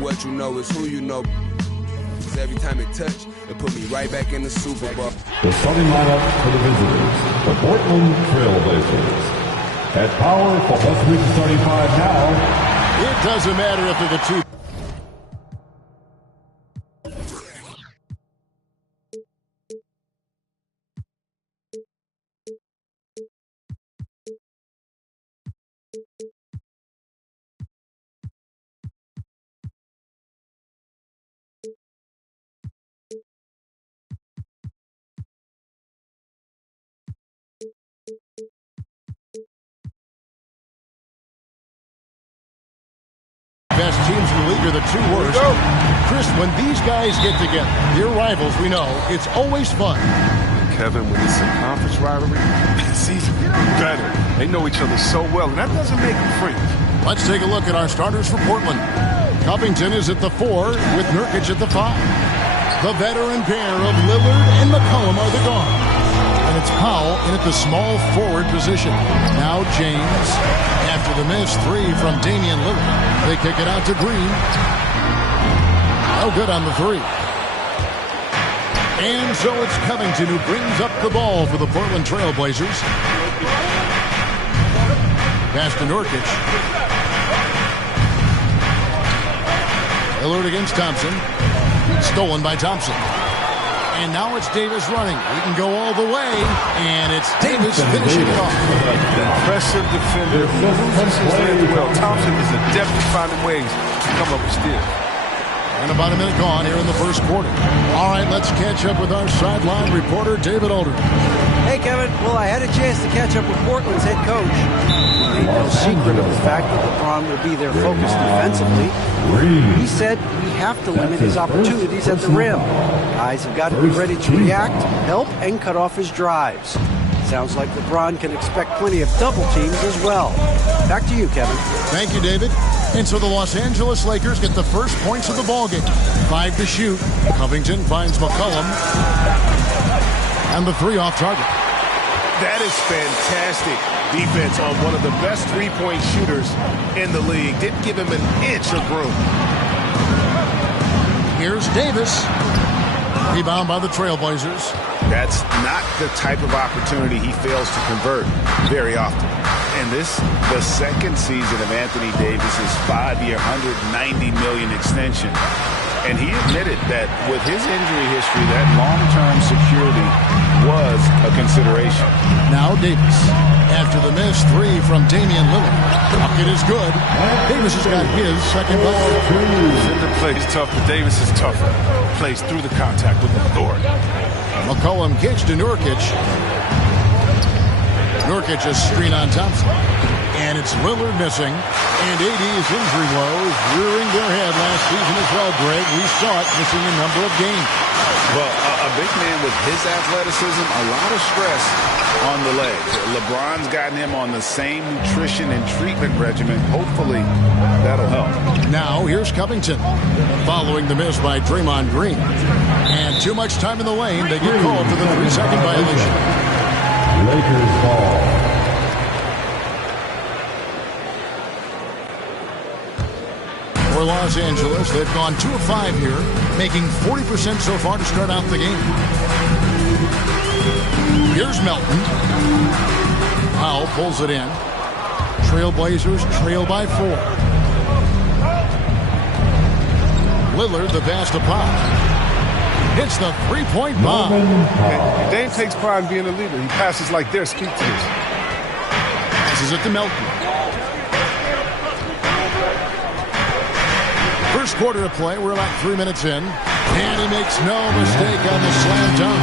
ain't what you know, it's who you know. Cause every time it touch, it put me right back in the Super Bowl. The starting lineup for the visitors, the Portland Trail Blazers. At power for Plus 335 now. It doesn't matter if they're the two. Best teams in the league are the two worst. Chris, when these guys get together, they're rivals, we know. It's always fun. Kevin, when it's a conference rivalry, it's even better. They know each other so well, and that doesn't make them friends. Let's take a look at our starters for Portland. Covington is at the 4 with Nurkic at the 5. The veteran pair of Lillard and McCollum are the guards. And it's Powell in at the small forward position. Now James, after the missed 3 from Damian Lillard. They kick it out to Green. No good on the 3. And so it's Covington who brings up the ball for the Portland Trail Blazers. Pass to Nurkic. Lillard against Thompson. Stolen by Thompson. And now it's Davis running. He can go all the way. And it's Davis finishing it off. Impressive defender who moves his legs well. Thompson is adept at finding ways to come up with steals. And about a minute gone here in the first quarter. All right, let's catch up with our sideline reporter, David Alder. Hey, Kevin. Well, I had a chance to catch up with Portland's head coach. He made no secret of the fact that LeBron will be their focus defensively. He said we have to limit his opportunities at the rim. Guys have got to be ready to react, help, and cut off his drives. Sounds like LeBron can expect plenty of double teams as well. Back to you, Kevin. Thank you, David. And so the Los Angeles Lakers get the first points of the ballgame. 5 to shoot. Covington finds McCollum. And the 3 off target. That is fantastic defense on one of the best three-point shooters in the league. Didn't give him an inch of room. Here's Davis. Rebound by the Trailblazers. That's not the type of opportunity he fails to convert very often. And this, the second season of Anthony Davis's 5-year, $190 million extension. And he admitted that with his injury history, that long-term security was a consideration. Now Davis. After the miss 3 from Damian Lillard. Bucket is good. Davis has got his second bucket. Defender plays tough, but Davis is tougher. Plays through the contact with authority. McCollum kicks to Nurkic. Nurkic a screen on Thompson. And it's Lillard missing. And AD's injury woes rearing their head last season as well, Greg. We saw it missing a number of games. Well, a big man with his athleticism, a lot of stress on the legs. LeBron's gotten him on the same nutrition and treatment regimen. Hopefully, that'll help. Now, here's Covington. Following the miss by Draymond Green. And too much time in the lane. They get called for the 3-second violation. Lakers ball. For Los Angeles, they've gone 2 of 5 here, making 40% so far to start out the game. Here's Melton. Powell pulls it in. Trailblazers trail by 4. Lillard, the pass to Powell. Hits the 3-point bomb. Dame takes pride in being a leader. He passes like this. Speak to this. Passes it to Melton. First quarter of play, we're about 3 minutes in. And he makes no mistake on the slam dunk.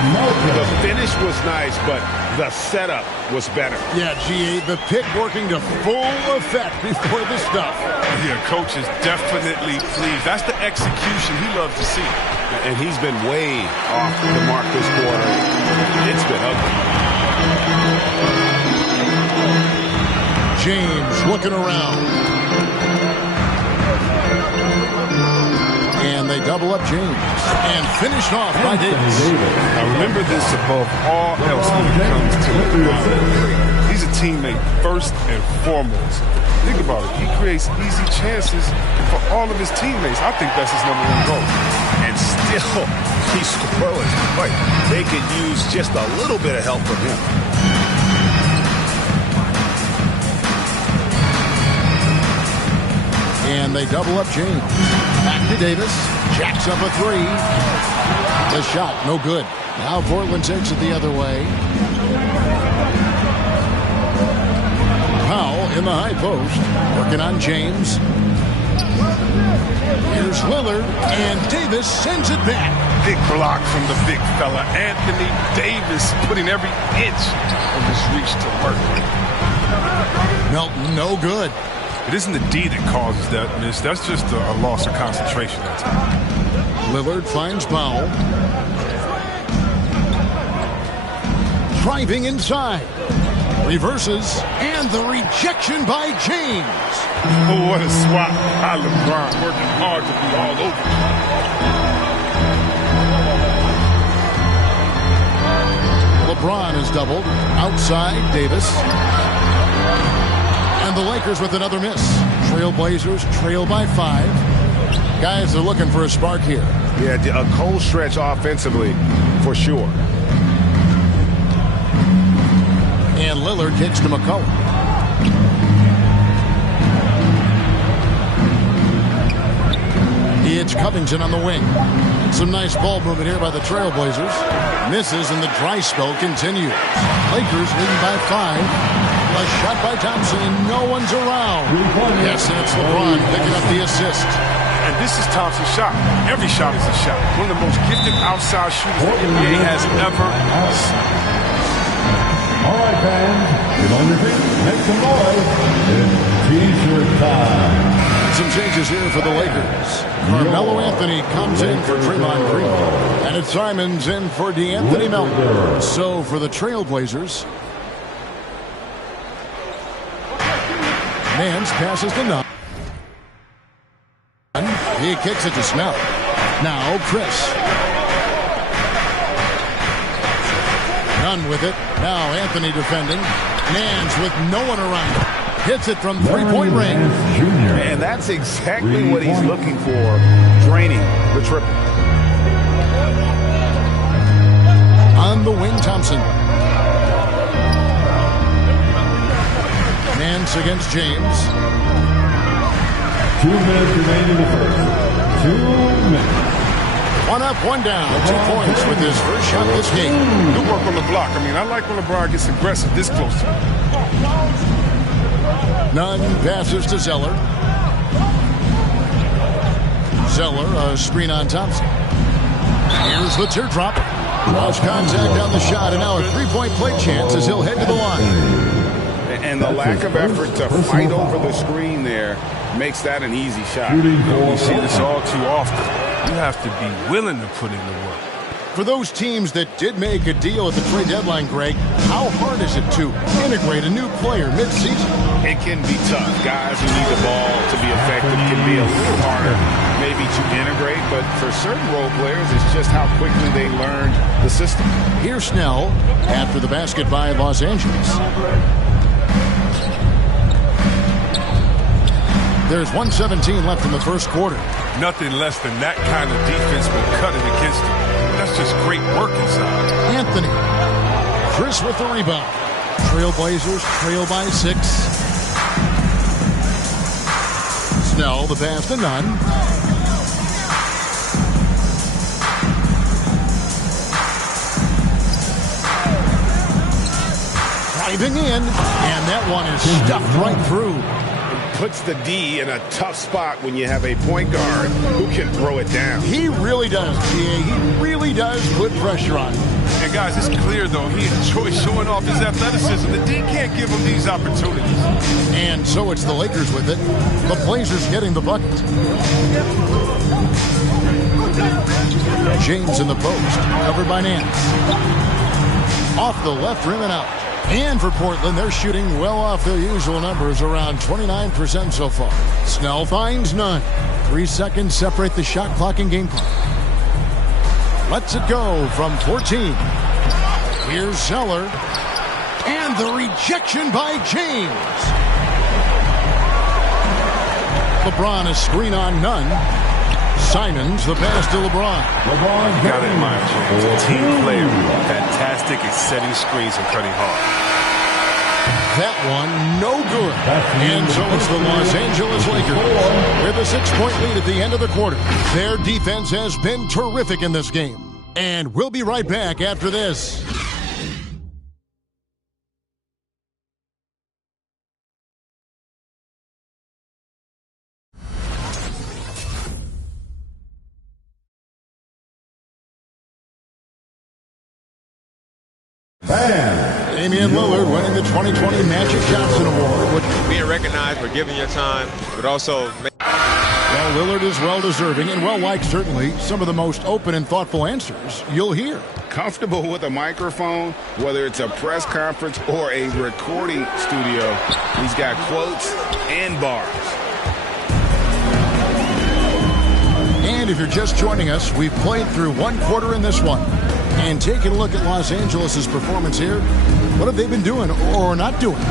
The finish was nice, but the setup was better. Yeah, GA, the pick working to full effect before the stuff. Yeah, coach is definitely pleased. That's the execution he loves to see. And he's been way off the mark this quarter. It's been ugly. James looking around. And they double up James. And finished off by Davis. Now remember this above all else when it comes to LeBron. He's a teammate first and foremost. Think about it. He creates easy chances for all of his teammates. I think that's his #1 goal. And still, he's scoreless. But they could use just a little bit of help from him. And they double up James. Back to Davis. Jacks up a three. The shot, no good. Now Portland takes it the other way. Powell in the high post. Working on James. Here's Lillard. And Davis sends it back. Big block from the big fella. Anthony Davis putting every inch of his reach to work. Melton, no good. It isn't the D that causes that miss. That's just a loss of concentration at times. Lillard finds Powell. Driving inside. Reverses. And the rejection by James. Oh, what a swat by LeBron. Working hard to be all over. LeBron is doubled. Outside, Davis. And the Lakers with another miss. Trailblazers trail by 5. Guys are looking for a spark here. Yeah, a cold stretch offensively, for sure. And Lillard kicks to McCollum. It's Covington on the wing. Some nice ball movement here by the Trailblazers. Misses and the dry spell continues. Lakers leading by 5. A shot by Thompson and no one's around. Yes, and it's LeBron picking up the assist. And this is Thompson's shot. Every shot is a shot. One of the most gifted outside shooters the NBA has ever seen. All right, fans, get on your feet, make some noise. It's T-shirt time. Some changes here for the Lakers. Carmelo Anthony comes in for Draymond Green. And it's Simons in for DeAnthony Melton. So for the Trailblazers, Nance passes to Nunn. He kicks it to Snell. Now Chris. Nunn with it. Now Anthony defending. Nance with no one around him. Hits it from three-point range. And that's exactly what he's looking for. Draining the triple. On the wing, Thompson. Nance against James. 2 minutes remaining in the first. 2 minutes. One up, one down. 2 points with his first shot this game. Good work on the block. I mean, I like when LeBron gets aggressive this close to him. Nunn passes to Zeller. Zeller, a screen on Thompson. Here's the teardrop. Lost contact on the shot, and now a three-point play chance as he'll head to the line. And the lack of effort to fight over the screen there makes that an easy shot. You see this all too often. You have to be willing to put in the work. For those teams that did make a deal at the trade deadline, Greg, how hard is it to integrate a new player mid-season? It can be tough. Guys who need the ball to be effective can be a little harder maybe to integrate, but for certain role players, it's just how quickly they learned the system. Here's Snell after the basket by Los Angeles. There's 1:17 left in the first quarter. Nothing less than that kind of defense will cut it against him. That's just great work inside. Anthony. Chris with the rebound. Trailblazers trail by 6. Snell, the pass to Nunn. Driving in, and that one is stuffed right through. Puts the D in a tough spot when you have a point guard who can throw it down. He really does, GA. He really does put pressure on him. And guys, it's clear, though, he enjoys showing off his athleticism. The D can't give him these opportunities. And so it's the Lakers with it. The Blazers getting the bucket. James in the post, covered by Nance. Off the left rim and out. And for Portland, they're shooting well off their usual numbers, around 29% so far. Snell finds Nunn. 3 seconds separate the shot clock and game clock. Lets it go from 14. Here's Zeller. And the rejection by James. LeBron, a screen on none. Simons, the pass to LeBron. You got to admire James, a team player. Fantastic at setting screens and cutting hard. That one, no good. And so it's the Los Angeles Lakers with a 6-point lead at the end of the quarter. Their defense has been terrific in this game. And we'll be right back after this. Damian Lillard winning the 2020 Magic Johnson Award. Being recognized for giving your time, but also... Well, Lillard is well-deserving and well-liked, certainly. Some of the most open and thoughtful answers you'll hear. Comfortable with a microphone, whether it's a press conference or a recording studio, he's got quotes and bars. And if you're just joining us, we've played through one quarter in this one. And taking a look at Los Angeles' performance here, what have they been doing or not doing?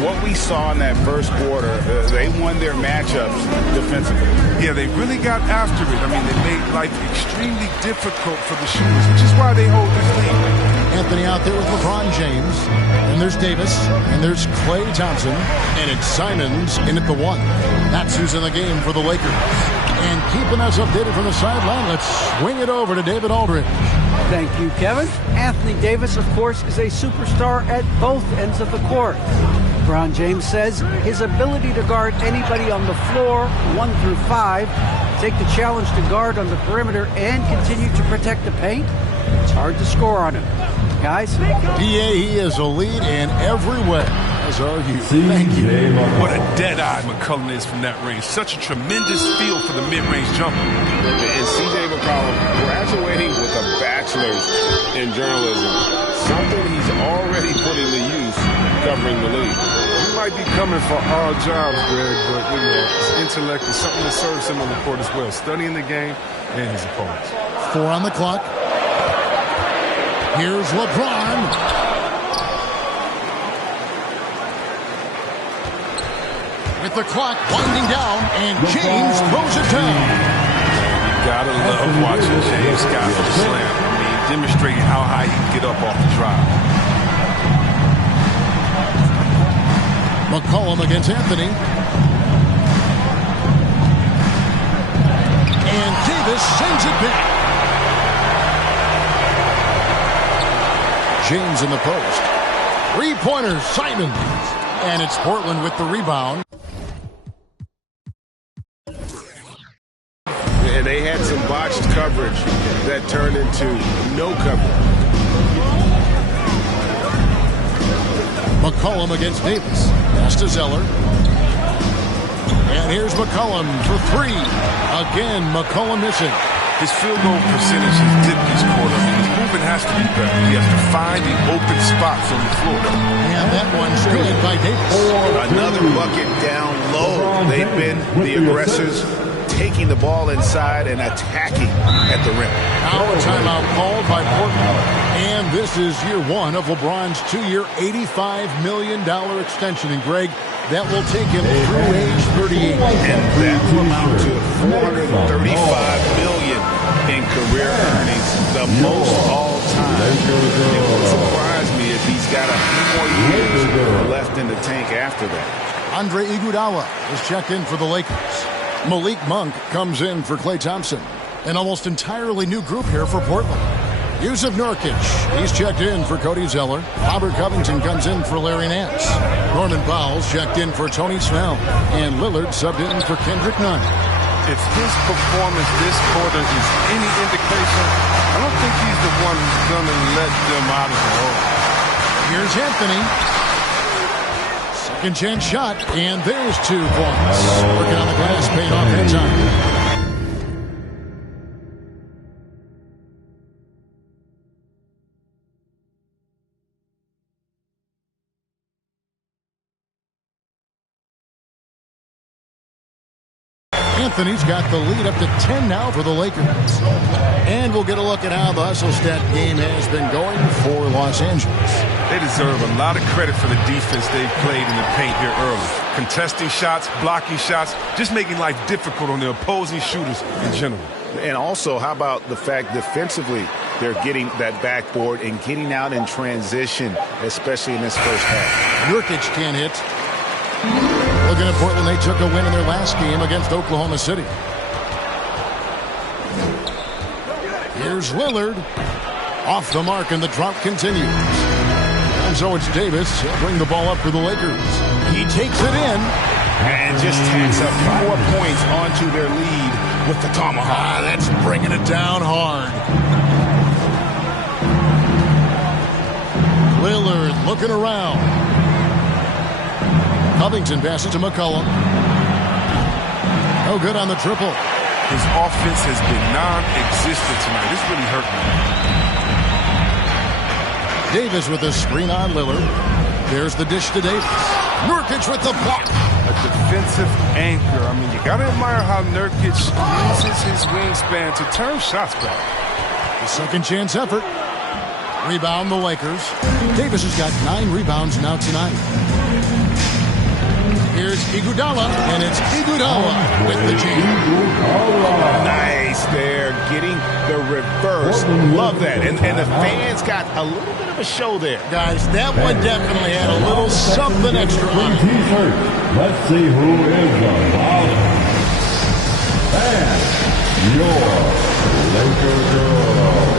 What we saw in that first quarter, they won their matchups defensively. Yeah, they really got after it. I mean, they made life extremely difficult for the shooters, which is why they hold this lead. Anthony out there with LeBron James. And there's Davis. And there's Klay Thompson. And it's Simons in at the 1. That's who's in the game for the Lakers. And keeping us updated from the sideline, let's swing it over to David Aldridge. Thank you, Kevin. Anthony Davis, of course, is a superstar at both ends of the court. LeBron James says his ability to guard anybody on the floor, 1 through 5, take the challenge to guard on the perimeter and continue to protect the paint, it's hard to score on him. Guys? He is a lead in every way, as are you. Thank you. What a dead-eye McCollum is from that range. Such a tremendous feel for the mid-range jumper. And C.J. McCollum graduating with a bachelor's in journalism, something he's already putting to use covering the league. He might be coming for all jobs, Greg, but his intellect is something that serves him on the court as well, studying the game and his opponents. 4 on the clock. Here's LeBron. With the clock winding down, and James throws it down. You gotta love watching James Scott for the slam. I mean, demonstrating how high he can get up off the drive. McCollum against Anthony. And Davis sends it back. James in the post. 3-pointer, Simons. And it's Portland with the rebound. And they had some botched coverage that turned into no coverage. McCollum against Davis. Pass to Zeller. And here's McCollum for 3. Again, McCollum missing. His field goal percentage has dipped this quarter, and his movement has to be better. He has to find the open spots on the floor. And that one's good by Davis. Another bucket down low. They've been the aggressors, taking the ball inside and attacking at the rim. Now a timeout called by Portland. And this is year 1 of LeBron's 2-year, $85 million extension. And Greg, that will take him through age 38. And that will amount to $435 million in career earnings, the most all time. It wouldn't surprise me if he's got a few more years left in the tank after that. Andre Iguodala is checked in for the Lakers. Malik Monk comes in for Klay Thompson. An almost entirely new group here for Portland. Yusuf Nurkic, he's checked in for Cody Zeller. Robert Covington comes in for Larry Nance. Norman Powell's checked in for Tony Snell. And Lillard subbed in for Kendrick Nunn. If his performance this quarter is any indication, I don't think he's the one who's going to let them out of the hole. Here's Anthony. Second chance shot, and there's 2 points. Working on the glass, paying off that time. Anthony's got the lead up to 10 now for the Lakers. And we'll get a look at how the hustle stat game has been going for Los Angeles. They deserve a lot of credit for the defense they've played in the paint here early. Contesting shots, blocking shots, just making life difficult on the opposing shooters in general. And also, how about the fact defensively they're getting that backboard and getting out in transition, especially in this first half. Nurkic can't hit. Looking at Portland, they took a win in their last game against Oklahoma City. Here's Lillard. Off the mark, and the drop continues. And so it's Davis. He'll bring the ball up for the Lakers. He takes it in. And just tacks up 4 points onto their lead with the tomahawk. That's bringing it down hard. Lillard looking around. Covington passes to McCollum. No good on the triple. His offense has been non-existent tonight. This really hurt me. Davis with a screen on Lillard. There's the dish to Davis. Nurkic with the block. A defensive anchor. I mean, you got to admire how Nurkic uses his wingspan to turn shots back. The second chance effort. Rebound the Lakers. Davis has got 9 rebounds now tonight. Here's Iguodala, and it's Iguodala with the jam. Nice there, getting the reverse. Love that. And the fans got a little bit of a show there. Guys, that one definitely had a little something extra on it. Let's see who is the loudest. And your Laker girl.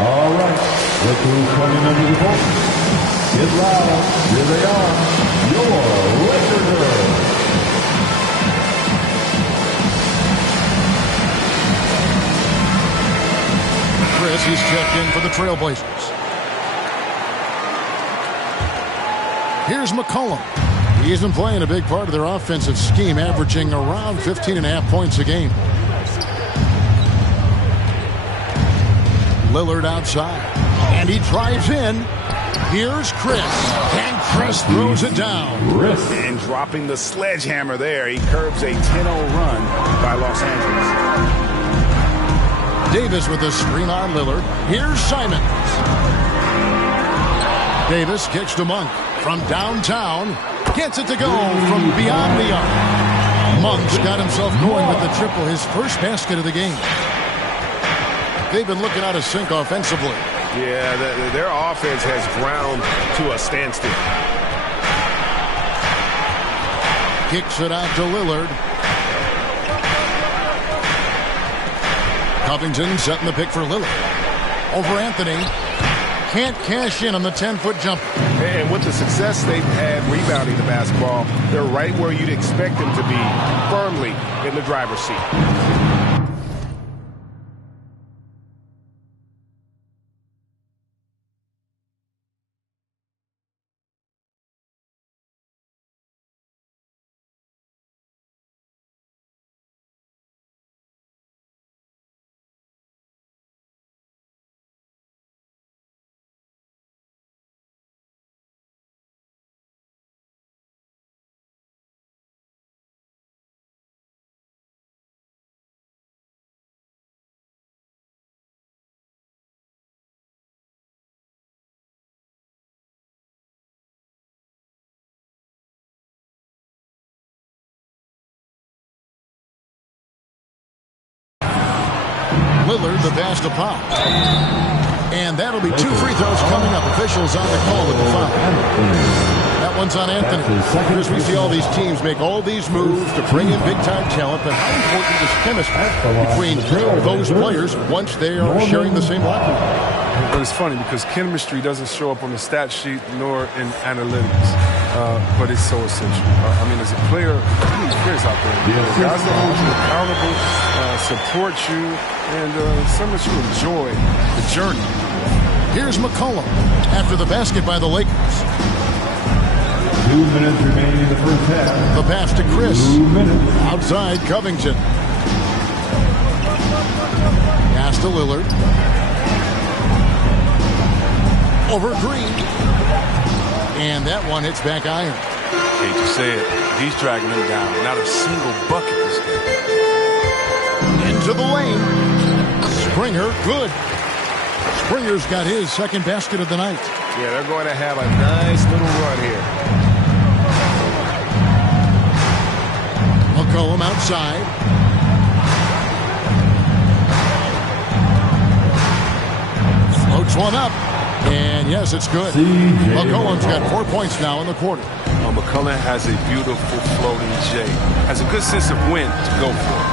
All right, look who's coming under the court. Get loud. Here they are, your Laker girls. Chris, he's checked in for the Trailblazers. Here's McCollum. He's been playing a big part of their offensive scheme, averaging around 15.5 points a game. Lillard outside, and he drives in. Here's Chris, and Chris throws it down. And dropping the sledgehammer there, he curbs a 10-0 run by Los Angeles. Davis with a screen on Lillard. Here's Simons. Davis kicks to Monk from downtown. Gets it to go from beyond the arc. Monk's got himself going with the triple, his first basket of the game. They've been looking out of sync offensively. Yeah, their offense has ground to a standstill. Kicks it out to Lillard. Covington setting the pick for Lillard. Over Anthony. Can't cash in on the 10-foot jumper. And with the success they've had rebounding the basketball, they're right where you'd expect them to be, firmly in the driver's seat. Lillard, the pass to Powell. And that'll be 2 free throws coming up. Officials on the call with the foul. That one's on Anthony. As we see all these teams make all these moves to bring in big-time talent, but how important is chemistry between those players once they are sharing the same locker room? But it's funny because chemistry doesn't show up on the stat sheet nor in analytics, but it's so essential. I mean, as a player, you need friends out there. Guys that hold you accountable, support you, and some that you enjoy the journey. Here's McCollum after the basket by the Lakers. 2 minutes remaining in the first half. The pass to Chris. 2 minutes. Outside Covington. Pass to Lillard. Over Green. And that one hits back iron. Hate to say it, he's dragging him down. Not a single bucket this game. Into the lane. Springer, good. Springer's got his second basket of the night. Yeah, they're going to have a nice little run here. McCollum outside. Floats one up. And yes, it's good. McCollum's got 4 points now in the quarter. McCollum has a beautiful floating J. Has a good sense of when to go for it.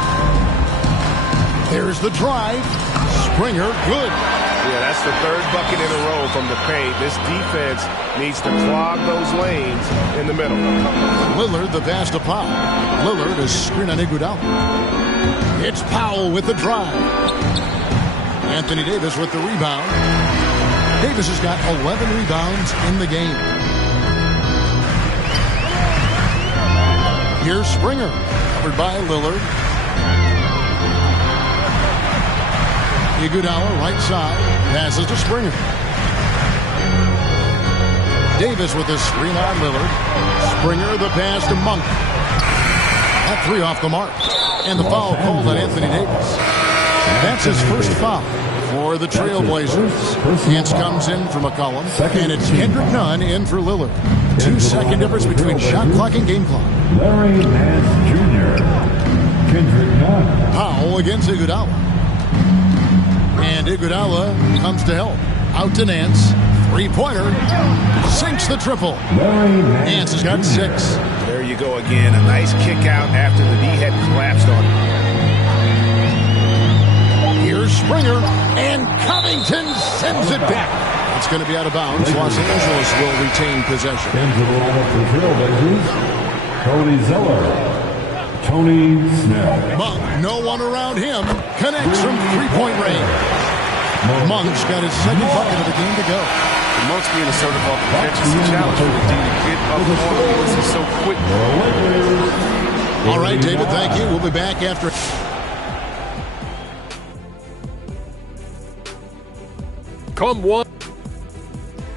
There's the drive. Springer, good. Yeah, that's the third bucket in a row from the paint. This defense needs to clog those lanes in the middle. Lillard, the pass to Powell. Lillard is screen on Iguodala. It's Powell with the drive. Anthony Davis with the rebound. Davis has got 11 rebounds in the game. Here's Springer, covered by Lillard. Iguodala, right side, passes to Springer. Davis with a screen on Lillard. Springer, the pass to Monk. That three off the mark. And the foul called on Anthony Davis. That's his first foul for the Trailblazers. Hence comes in for McCollum. And it's Kendrick Nunn in for Lillard. 2-second difference between shot clock and game clock. Larry Nance Jr. Kendrick Nunn. Powell against Iguodala. And Iguodala comes to help. Out to Nance. Three-pointer. Sinks the triple. Nance has got 6. There you go again. A nice kick out after the knee had collapsed on him. Here's Springer. And Covington sends it back. It's going to be out of bounds. Los Angeles will retain possession. Into the lineup for Trailblazers. Cody Zeller. Tony Snell. Monk, no one around him, connects from three-point range. Monk's got his second bucket of the game to go. Monk's being assertive off the bench is a challenge for the D to get up on the boards so quick. All right, David, thank you. We'll be back after. Come one.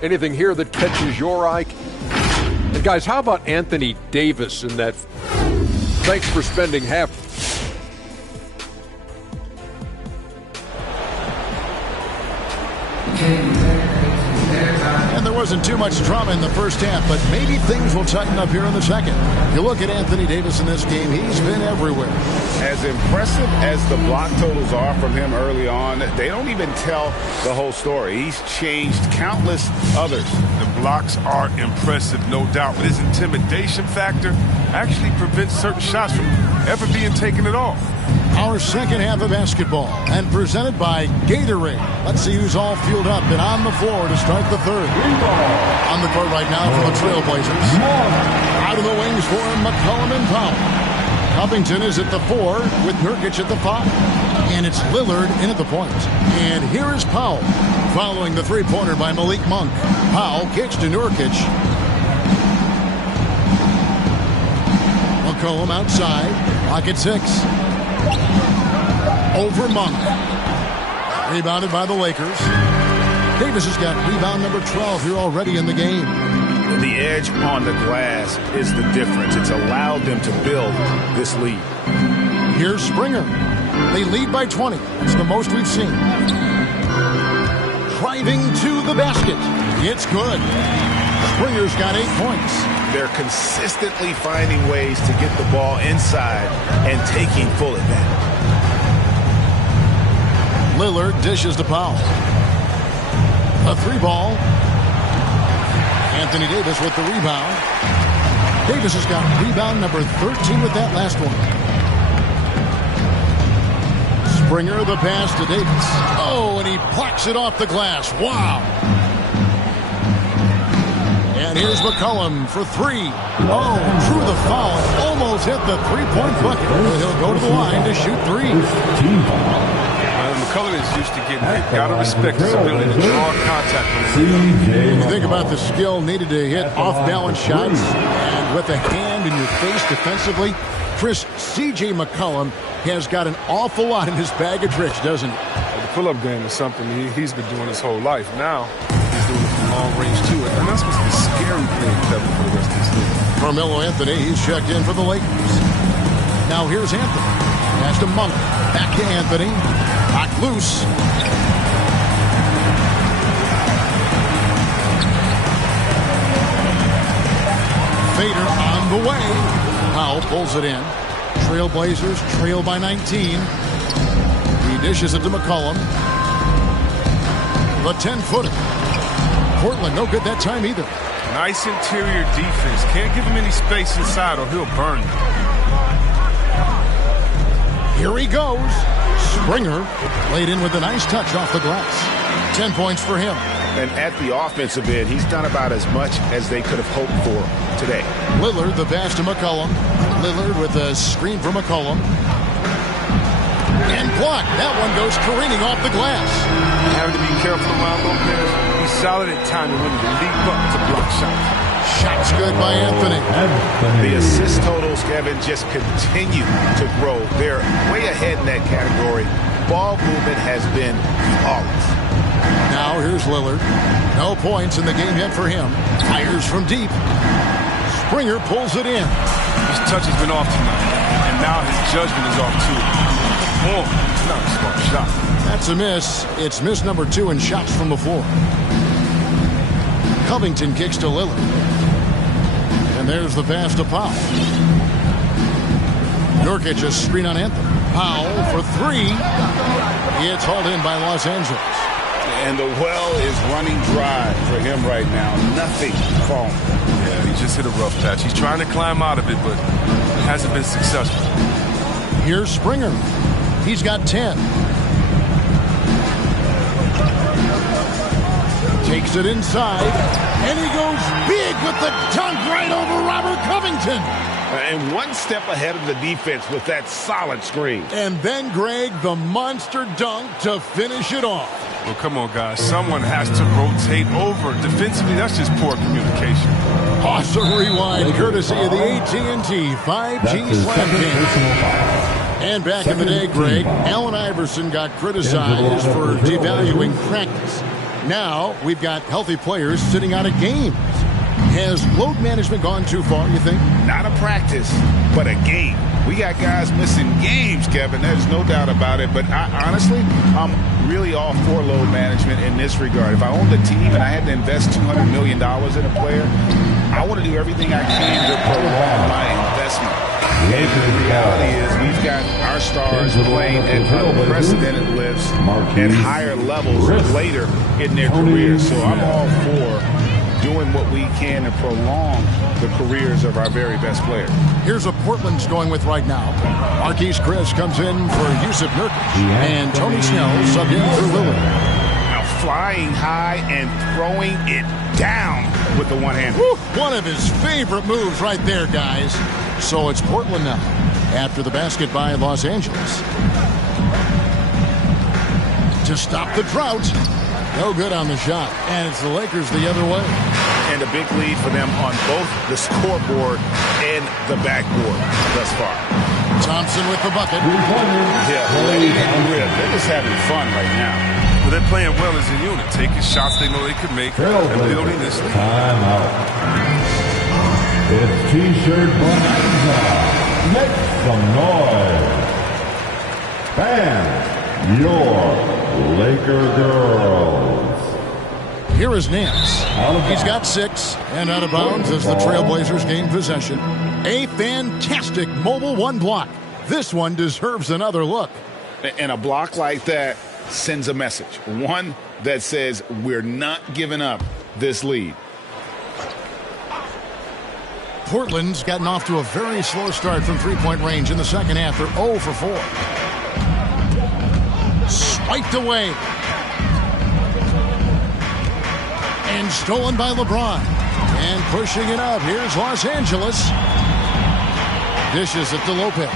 Anything here that catches your eye? And guys, how about Anthony Davis in that? Thanks for spending half. And there wasn't too much drama in the first half, but maybe things will tighten up here in the second. You look at Anthony Davis in this game, he's been everywhere. As impressive as the block totals are from him early on, they don't even tell the whole story. He's changed countless others. The blocks are impressive, no doubt, but his intimidation factor actually prevents certain shots from ever being taken at all. Our second half of basketball, and presented by Gatorade. Let's see who's all fueled up and on the floor to start the third. On the court right now for the Trailblazers. Out of the wings for McCollum and Powell. Covington is at the 4 with Nurkic at the 5. And it's Lillard in at the point. And here is Powell following the three-pointer by Malik Monk. Powell kicks to Nurkic. McCollum outside. Clock at 6. Over Monk. Rebounded by the Lakers. Davis has got rebound number 12 here already in the game. The edge on the glass is the difference. It's allowed them to build this lead. Here's Springer. They lead by 20. It's the most we've seen. Driving to the basket. It's good. Springer's got 8 points. They're consistently finding ways to get the ball inside and taking full advantage. Lillard dishes to Powell. A 3-ball. Anthony Davis with the rebound. Davis has got rebound number 13 with that last one. Springer the pass to Davis. Oh, and he plucks it off the glass. Wow. And here's McCollum for 3. Oh, drew the foul. Almost hit the three-point bucket. He'll go to the line to shoot 3. McCollum is used to getting hit. Got to respect his ability to draw contact. When you think about the skill needed to hit off-balance shots and with a hand in your face defensively, Chris, C.J. McCollum has got an awful lot in his bag of tricks, doesn't he? The pull-up game is something he's been doing his whole life. Now he's doing it from long range too, and that's what's the scary thing, Kevin, for the rest of this league. Carmelo Anthony, he's checked in for the Lakers. Now here's Anthony. Pass to Monk. Back to Anthony. Knocked loose. Fader on the way. Powell pulls it in. Trailblazers trail by 19. He dishes it to McCollum. The 10-footer. Portland no good that time either. Nice interior defense. Can't give him any space inside or he'll burn you. Here he goes. Springer laid in with a nice touch off the glass. 10 points for him. And at the offensive end, he's done about as much as they could have hoped for today. Lillard, the pass to McCollum. Lillard with a screen for McCollum. And blocked. That one goes careening off the glass. Having to be careful around Lopez. He's solid at timing when to leap up to block shots. Shots good by Anthony. The assist totals, Kevin, just continue to grow. They're way ahead in that category. Ball movement has been flawless. Now here's Lillard. No points in the game yet for him. Fires from deep. Springer pulls it in. His touch has been off tonight, and now his judgment is off too. Oh, not a smart shot. That's a miss. It's miss number 2 in shots from the floor. Covington kicks to Lillard. And there's the pass to Powell. Nurkic a screen on Anthony. Powell for 3. It's hauled in by Los Angeles. And the well is running dry for him right now. Nothing falling. Yeah, he just hit a rough patch. He's trying to climb out of it, but hasn't been successful. Here's Springer. He's got 10. Takes it inside. And he goes big with the dunk right over Robert Covington. And one step ahead of the defense with that solid screen. And then, Greg, the monster dunk to finish it off. Well, come on, guys. Someone has to rotate over. Defensively, that's just poor communication. Awesome rewind, courtesy of the AT&T 5G Slam Game. And back in the day, Greg, Allen Iverson got criticized for devaluing practice. Now we've got healthy players sitting out of games. Has load management gone too far, you think? Not a practice, but a game. We got guys missing games, Kevin. There's no doubt about it. But honestly, I'm really all for load management in this regard. If I owned a team and I had to invest $200 million in a player, I want to do everything I can to prolong my investment. And the reality is we've got our stars playing at unprecedented lifts and higher levels later in their careers. So I'm all for doing what we can to prolong the careers of our very best players. Here's what Portland's going with right now. Marquise Chris comes in for Jusuf Nurkic. And Tony Snell subbed in for Lillard. Now flying high and throwing it down with the one hand. One of his favorite moves right there, guys. So it's Portland now after the basket by Los Angeles. To stop the drought. No good on the shot. And it's the Lakers the other way. And a big lead for them on both the scoreboard and the backboard thus far. Thompson with the bucket. Yeah, they're just having fun right now. Well, they're playing well as a unit, taking shots they know they could make and building this lead. Time out. It's T-shirt Bonanza. Make some noise. Fans, your Laker girls. Here is Nance. He's got 6 and out of bounds as the Trailblazers gain possession. A fantastic mobile one block. This one deserves another look. And a block like that sends a message, one that says we're not giving up this lead. Portland's gotten off to a very slow start from three-point range in the second half. They're 0 for 4. Swiped away. And stolen by LeBron. And pushing it up. Here's Los Angeles. Dishes it to Lopez.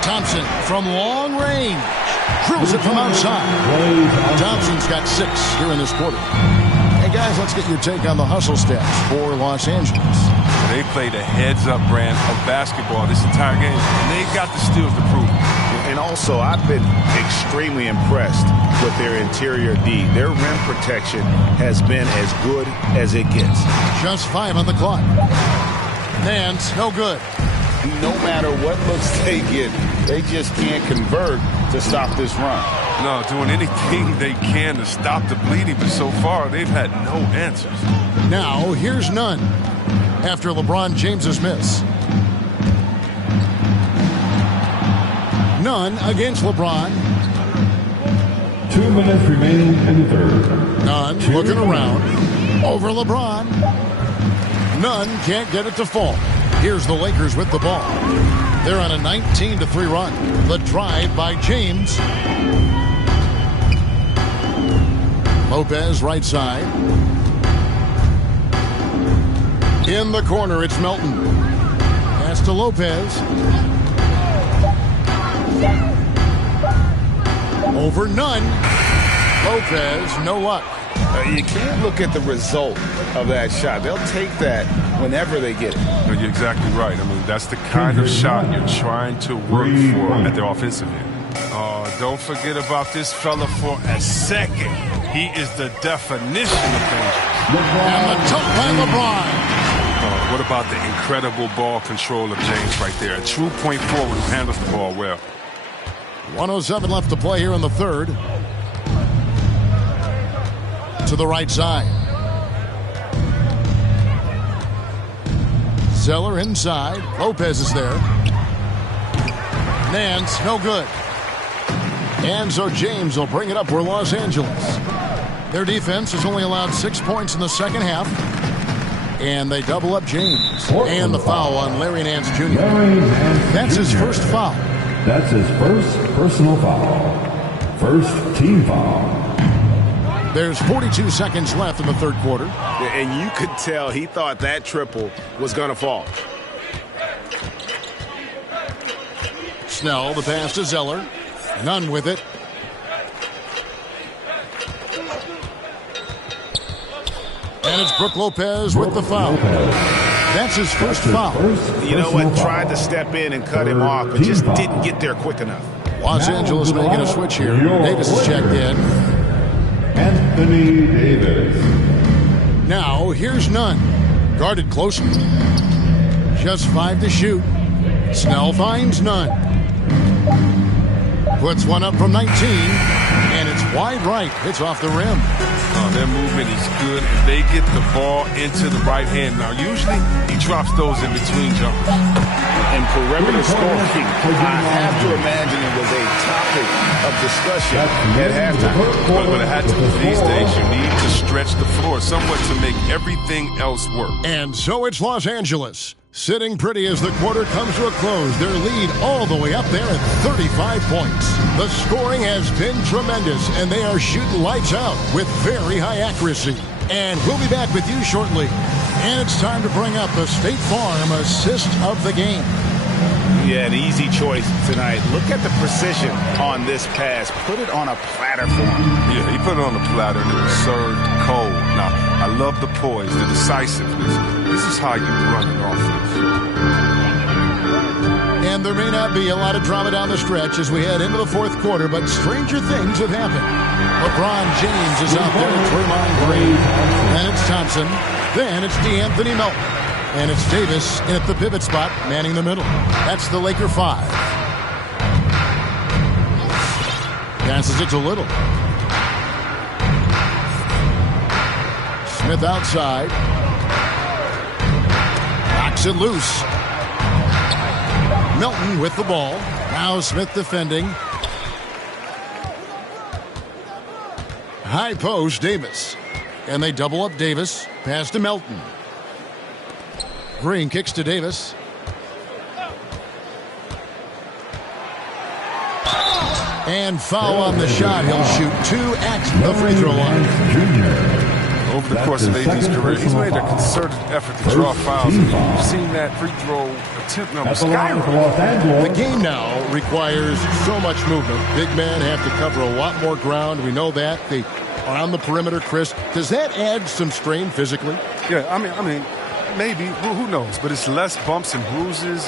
Thompson from long range. Drills it from outside. Thompson's got 6 here in this quarter. Hey, guys, let's get your take on the hustle stats for Los Angeles. They played a heads-up brand of basketball this entire game, and they got the steals to prove it. And also, I've been extremely impressed with their interior D. Their rim protection has been as good as it gets. Just 5 on the clock. Nance, no good. No matter what looks they get, they just can't convert to stop this run. No, doing anything they can to stop the bleeding, but so far they've had no answers. Now, here's Nunn after LeBron James's miss. Nunn against LeBron. 2 minutes remaining in the third. Nunn looking around. Over LeBron. Nunn can't get it to fall. Here's the Lakers with the ball. They're on a 19-3 run. The drive by James. Lopez right side. In the corner, it's Melton. Pass to Lopez. Over Nunn. Lopez, no luck. You can't look at the result of that shot. They'll take that whenever they get it. No, you're exactly right. I mean, that's the kind of shot you're trying to work for at the offensive end. Don't forget about this fella for a second. He is the definition of danger. And the dunk by LeBron. What about the incredible ball control of James right there? A true point forward who handles the ball well. 1:07 left to play here in the third. To the right side. Zeller inside. Lopez is there. Nance, no good. And so James will bring it up for Los Angeles. Their defense has only allowed 6 points in the second half. And they double up James. And the foul on Larry Nance Jr. That's his first foul. That's his first personal foul. First team foul. There's 42 seconds left in the third quarter. And you could tell he thought that triple was going to fall. Snell, the pass to Zeller. Nunn with it. And it's Brook Lopez with the foul. That's his first foul. You know what? Tried to step in and cut him off, but just didn't get there quick enough. Los Angeles making a switch here. Davis is checked in. Anthony Davis. Now, here's Nunn. Guarded closely. Just 5 to shoot. Snell finds Nunn. Puts one up from 19. And it's wide right. It's off the rim. Their movement is good, and they get the ball into the right hand. Now, usually, he drops those in between jumpers. And perimeter scoring, I have to imagine it was a topic of discussion at halftime. But it had to be these days. You need to stretch the floor somewhat to make everything else work. And so it's Los Angeles. Sitting pretty as the quarter comes to a close. Their lead all the way up there at 35 points. The scoring has been tremendous, and they are shooting lights out with very high accuracy. And we'll be back with you shortly. And it's time to bring up the State Farm assist of the game. Yeah, an easy choice tonight. Look at the precision on this pass. Put it on a platter for him. Yeah, he put it on a platter, and it was served cold. Now, I love the poise, the decisiveness. This is how you run an offense. And there may not be a lot of drama down the stretch as we head into the fourth quarter, but stranger things have happened. LeBron James is out there, Draymond Green, then it's Thompson, then it's DeAnthony Melton, and it's Davis in at the pivot spot, manning the middle. That's the Laker 5. Passes it to Little. Smith outside. Knocks it loose. Melton with the ball. Now Smith defending. High post, Davis. And they double up Davis. Pass to Melton. Green kicks to Davis. And foul on the shot. He'll shoot 2 at the free throw line. Over the course of AD's career, he's made a concerted effort to draw fouls. You've seen that free throw attempt number skyrocket. The game now requires so much movement. Big men have to cover a lot more ground. We know that. They are on the perimeter, Chris. Does that add some strain physically? Yeah, I mean, maybe. Who knows? But it's less bumps and bruises,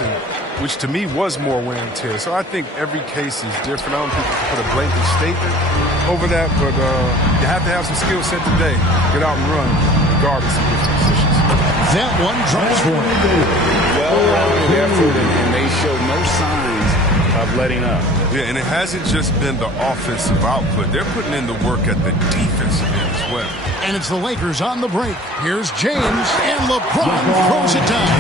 which to me was more wear and tear. So I think every case is different. I don't think you can put a blanket statement over that, but you have to have some skill set today. Get out and run, regardless of different positions. That one drops for him. Well-rounded effort, and they show no signs of letting up. Yeah, and it hasn't just been the offensive output. They're putting in the work at the defensive end as well. And it's the Lakers on the break. Here's James, and LeBron throws it down.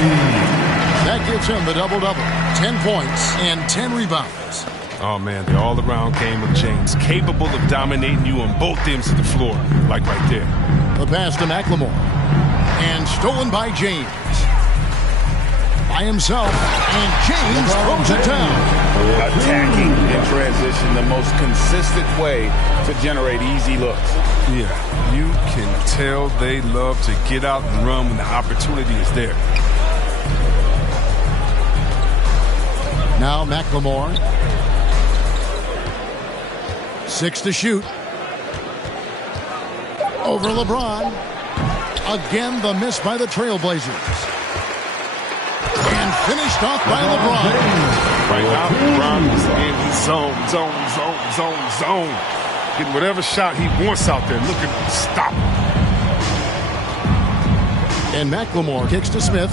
That gives him the double-double. 10 points and 10 rebounds. Oh, man, the all-around game of James. Capable of dominating you on both ends of the floor, like right there. The pass to McLemore. And stolen by James. By himself, and James throws it down. Attacking in transition, the most consistent way to generate easy looks. Yeah, you can tell they love to get out and run when the opportunity is there. Now McLemore. 6 to shoot. Over LeBron. Again, the miss by the Trailblazers. And finished off by LeBron. Right now, LeBron is in his zone. Getting whatever shot he wants out there. Looking to stop him. And McLemore kicks to Smith.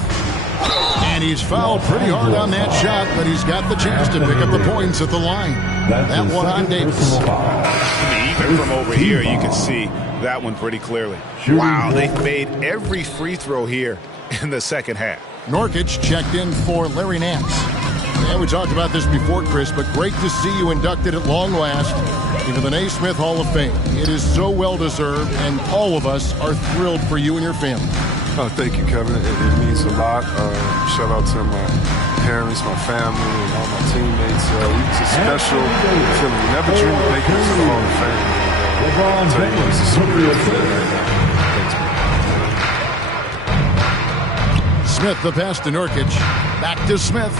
And he's fouled pretty hard on that shot, but he's got the chance to pick up the points at the line. That one on Davis. Even from over here, you can see that one pretty clearly. Wow, they made every free throw here in the second half. Nurkic checked in for Larry Nance. Yeah, we talked about this before, Chris, but great to see you inducted at long last into the Naismith Hall of Fame. It is so well-deserved, and all of us are thrilled for you and your family. Oh, thank you, Kevin. It means a lot. Shout out to my parents, my family, and all my teammates. It's a special feeling. You never dream of making it to the Hall of Fame. I'll tell you what, it's a surreal feeling right now. Smith, the pass to Nurkic. Back to Smith.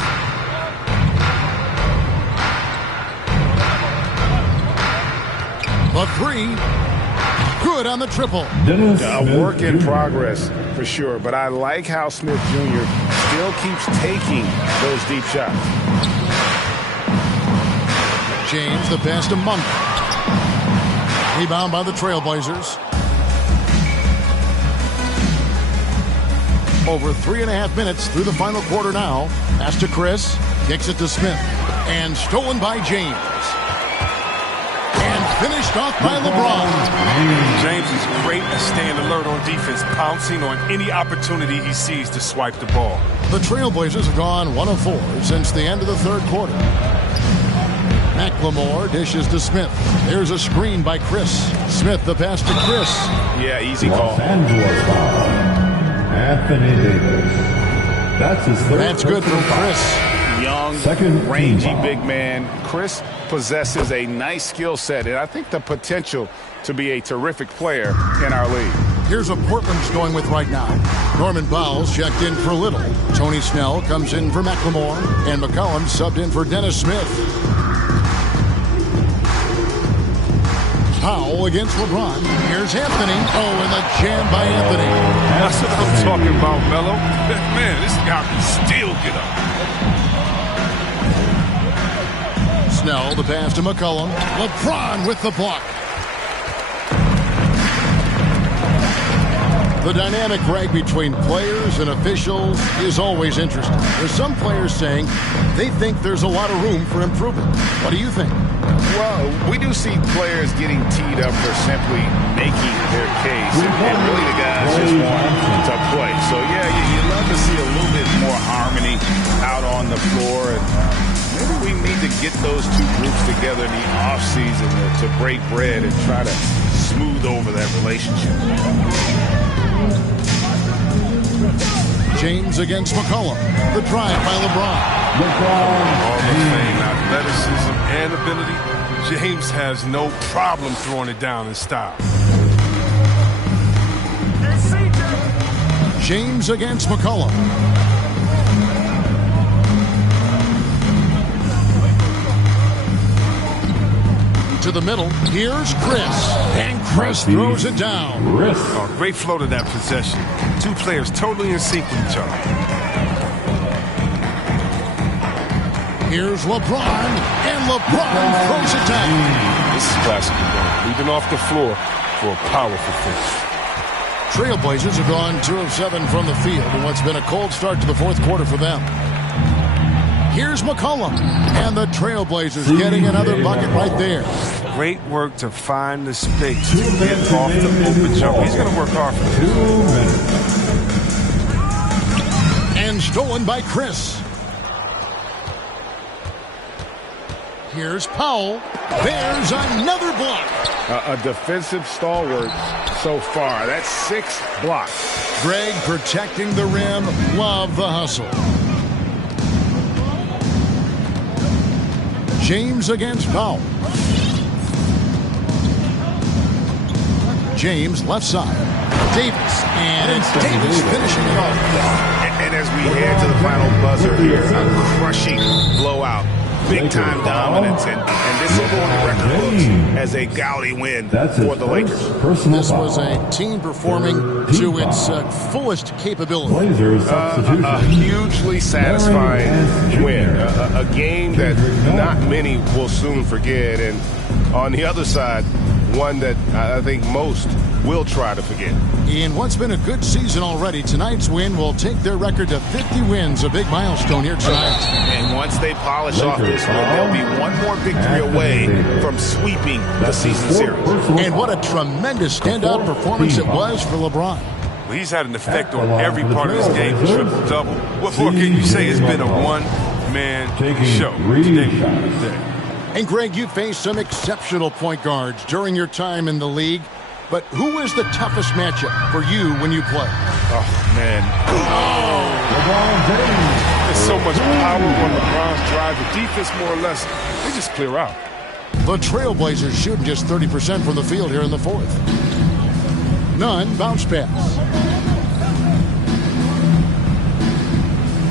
The 3. Good on the triple. A work in progress for sure, but I like how Smith Jr. still keeps taking those deep shots. James, the pass to Monk. Rebound by the Trailblazers. Over 3.5 minutes through the final quarter now. Pass to Chris. Kicks it to Smith. And stolen by James. And finished off by LeBron. James is great at staying alert on defense, pouncing on any opportunity he sees to swipe the ball. The Trailblazers have gone 1 of 4 since the end of the third quarter. McLemore dishes to Smith. There's a screen by Chris. Smith, the pass to Chris. Yeah, easy call. Los Angeles foul. Anthony Davis. That's his third. That's good from Chris. Young, rangy big man. Chris possesses a nice skill set, and I think the potential to be a terrific player in our league. Here's what Portland's going with right now. Norman Powell's checked in for Little. Tony Snell comes in for McLemore. And McCollum subbed in for Dennis Smith. Powell against LeBron. Here's Anthony. Oh, and the jam by Anthony. That's what I'm talking about, Melo. Man, this guy can still get up. Snell, the pass to McCollum. LeBron with the block. The dynamic rag between players and officials is always interesting. There's some players saying they think there's a lot of room for improvement. What do you think? Well, we do see players getting teed up for simply making their case, and really the guys just want to play. So, yeah, you love to see a little bit more harmony out on the floor, and maybe we need to get those two groups together in the offseason to break bread and try to smooth over that relationship. James against McCollum. The drive by LeBron. Hall of Fame athleticism and ability. James has no problem throwing it down in style. James against McCollum. To the middle. Here's Chris. And Chris throws it down. Oh, great flow to that possession. Two players totally in sync with each other. Here's LeBron. And LeBron throws it down. This is classic LeBron. Leading off the floor for a powerful finish. Trailblazers have gone 2 of 7 from the field in what's been a cold start to the fourth quarter for them. Here's McCollum, and the Trailblazers getting another bucket right there. Great work to find the space to get off the open jump. He's going to work hard for this. And stolen by Chris. Here's Powell. There's another block. A defensive stalwart so far. That's 6 blocks. Greg protecting the rim. Love the hustle. James against Powell. James left side. Davis. And it's Davis finishing it off. And as we head to the final buzzer here, a crushing blowout. Big-time dominance, and this will go on the record books as a gaudy win for the Lakers. This was a team performing to its fullest capability. A hugely satisfying win. A game that not many will soon forget, and on the other side, one that I think most will try to forget. In what's been a good season already, tonight's win will take their record to 50 wins, a big milestone here tonight. And once they polish off this win, they'll be one more victory away from sweeping the season series. And what a tremendous standout performance it was for LeBron. Well, he's had an effect on every part of his game. Triple-double. What more can you say? It's been a one-man show today. And Greg, you faced some exceptional point guards during your time in the league. But who was the toughest matchup for you when you played? Oh, man. There's so much power on LeBron's drive. The defense, more or less, they just clear out. The Trailblazers shooting just 30% from the field here in the fourth. None bounce pass.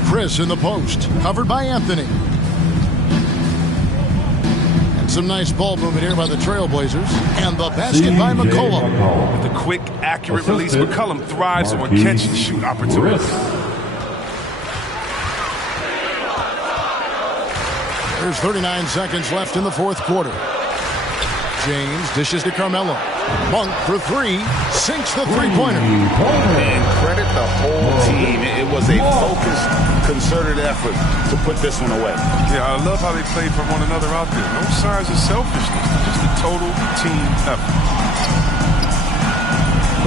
Chris in the post, covered by Anthony. Some nice ball movement here by the Trailblazers. And the basket by McCollum. With the quick, accurate release, McCollum thrives on catch-and-shoot opportunities. There's 39 seconds left in the fourth quarter. James dishes to Carmelo. Monk for 3. Sinks the three-pointer. And credit the whole team. It was a focused, concerted effort to put this one away. Yeah, I love how they played for one another out there. No signs of selfishness, just a total team effort.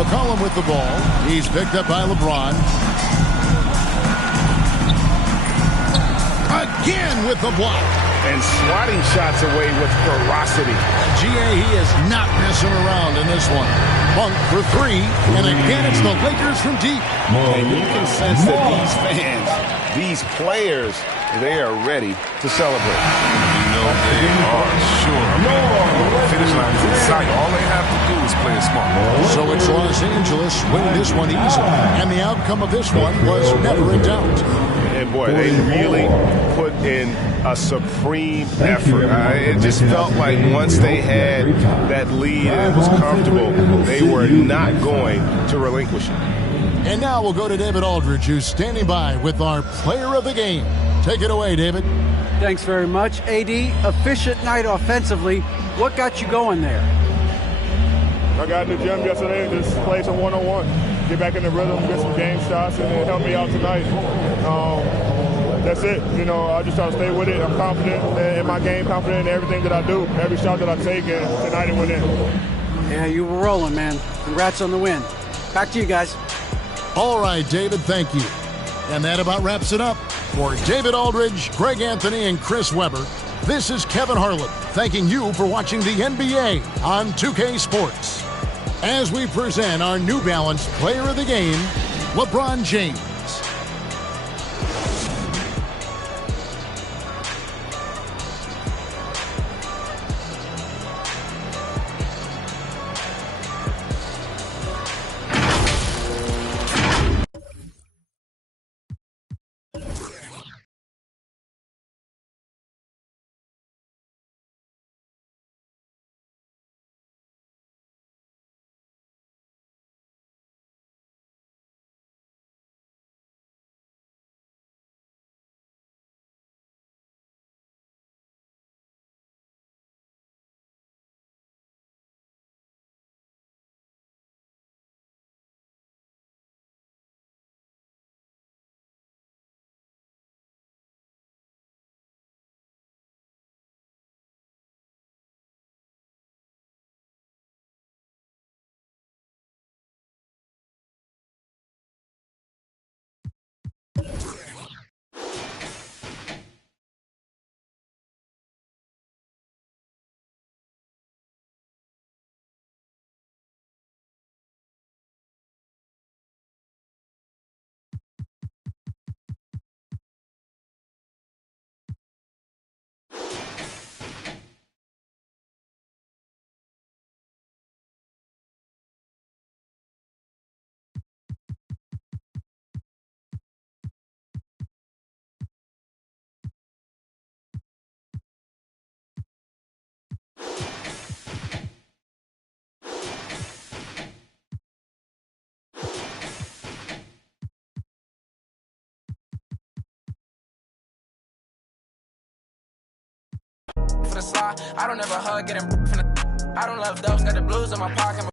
McCollum with the ball. He's picked up by LeBron. Again with the block. And swatting shots away with ferocity. G.A., he is not messing around in this one. Monk for 3. And again, it's the Lakers from deep. And you can sense that these fans, these players, they are ready to celebrate. You know they are, sure. The finish line is in sight. All they have to do is play it smart. So it's Los Angeles winning this one easily. And the outcome of this one was never in doubt. And boy, they really put in a supreme effort. It just felt like once they had that lead and it was comfortable, they were not going to relinquish it. And now we'll go to David Aldridge, who's standing by with our player of the game. Take it away, David. Thanks very much, AD. Efficient night offensively. What got you going there? I got in the gym yesterday and just played some one-on-one. Get back in the rhythm, get some game shots, and it helped me out tonight. That's it. You know, I just try to stay with it. I'm confident in my game, confident in everything that I do, every shot that I take, and tonight it went in. Yeah, you were rolling, man. Congrats on the win. Back to you guys. All right, David, thank you. And that about wraps it up. For David Aldridge, Greg Anthony, and Chris Webber, this is Kevin Harlan thanking you for watching the NBA on 2K Sports. as we present our New Balance Player of the Game, LeBron James. For the slide, I don't ever hug, get him from the. I don't love dogs, got the blues in my pocket.